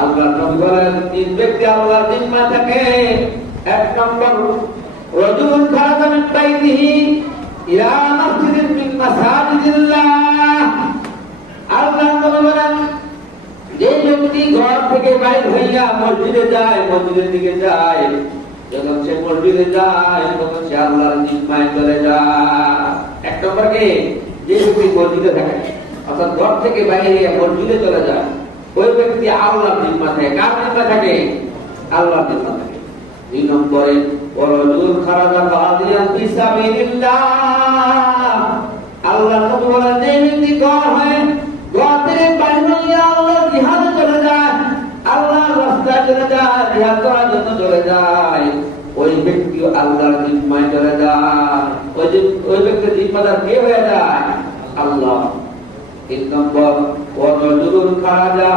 আল্লাহ নবী বলেন তিন ব্যক্তি আল্লাহর জিম্মা থাকে। এক নম্বর রাজুলুন খারাজা মিন বাইতিহি ইলা মাসজিদিন মিন মাসাজিদিল্লাহ। আল্লাহ নবী বলেন যে ব্যক্তি ঘর থেকে বাইর হইয়া মসজিদে যায়, মসজিদের দিকে যায়, যখন সে মসজিদে যায় তখন সে আল্লাহর জিম্মায় চলে যায়। এক নম্বর কি, যে ব্যক্তি মসজিদে থাকে অর্থাৎ ঘর থেকে বাইরে মসজিদে চলে যায়, ওই ব্যক্তি আল্লাহর জিম্মা থাকে। কার জিম্মা থাকে? আল্লাহর জিম্মা থাকে। দুই নম্বরে ওয়ারাজুল খারাজা গাজিয়ান ফি সাবিলিল্লাহ। আল্লাহ নবী বলেন যে ব্যক্তি ঘর হয়, ঘর থেকে বাইরে হইয়া আল্লাহর জিহাদে চলে যায়, আল্লাহর রাস্তায় চলে যায়, জিহাদ করার জন্য চলে যায়, ওই ব্যক্তি আল্লাহর জিম্মায় চলে যায়। ওই ব্যক্তির জিম্মাদার কে হয়ে যায়? আল্লাহ। তিন নম্বর ওয়ারাজুলুন খারাজা